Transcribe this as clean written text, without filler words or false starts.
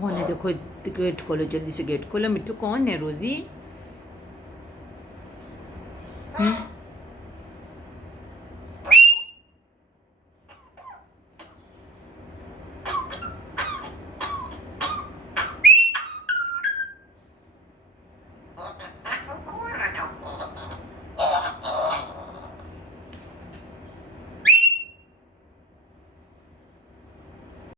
कौन है देखो, गेट खोलो जल्दी से, गेट खोलो। मिट्टू कौन है रोजी?